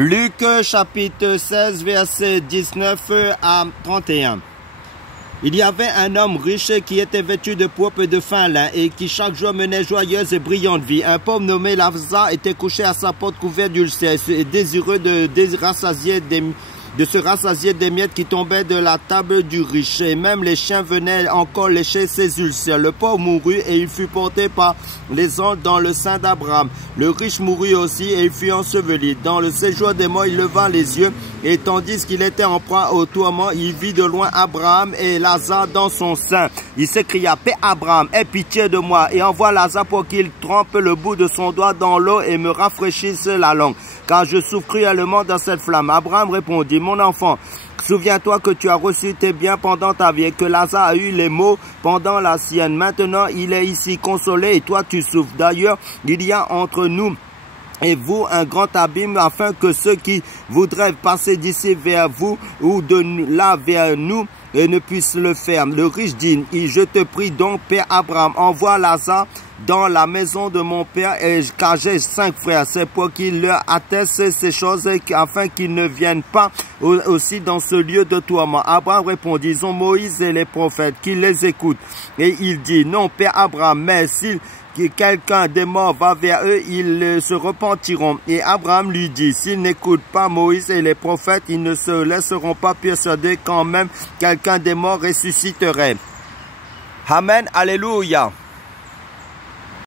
Luc chapitre 16 verset 19 à 31. Il y avait un homme riche qui était vêtu de pourpre et de fin lin et qui chaque jour menait joyeuse et brillante vie. Un pauvre nommé Lazare était couché à sa porte couvert d'ulcères et désireux de se rassasier des miettes qui tombaient de la table du riche. Et même les chiens venaient encore lécher ses ulcères. Le pauvre mourut et il fut porté par les anges dans le sein d'Abraham. Le riche mourut aussi et il fut enseveli. Dans le séjour des morts, il leva les yeux et tandis qu'il était en proie au tourment, il vit de loin Abraham et Lazare dans son sein. Il s'écria: Père Abraham, aie pitié de moi et envoie Lazare pour qu'il trempe le bout de son doigt dans l'eau et me rafraîchisse la langue, car je souffre cruellement dans cette flamme. Abraham répondit: Mon enfant, souviens-toi que tu as reçu tes biens pendant ta vie et que Lazare a eu les maux pendant la sienne. Maintenant, il est ici consolé et toi tu souffres. D'ailleurs, il y a entre nous et vous un grand abîme, afin que ceux qui voudraient passer d'ici vers vous ou de là vers nous et ne puissent le faire. Le riche dit: Je te prie donc, Père Abraham, envoie Lazare dans la maison de mon père, car j'ai 5 frères. C'est pour qu'il leur atteste ces choses, afin qu'ils ne viennent pas aussi dans ce lieu de tourment. Abraham répondit: Ils ont Moïse et les prophètes, qu'ils les écoutent. Et il dit: Non, Père Abraham, mais si quelqu'un des morts va vers eux, ils se repentiront. Et Abraham lui dit: S'ils n'écoutent pas Moïse et les prophètes, ils ne se laisseront pas persuader quand même quelqu'un des morts ressusciterait. Amen, alléluia.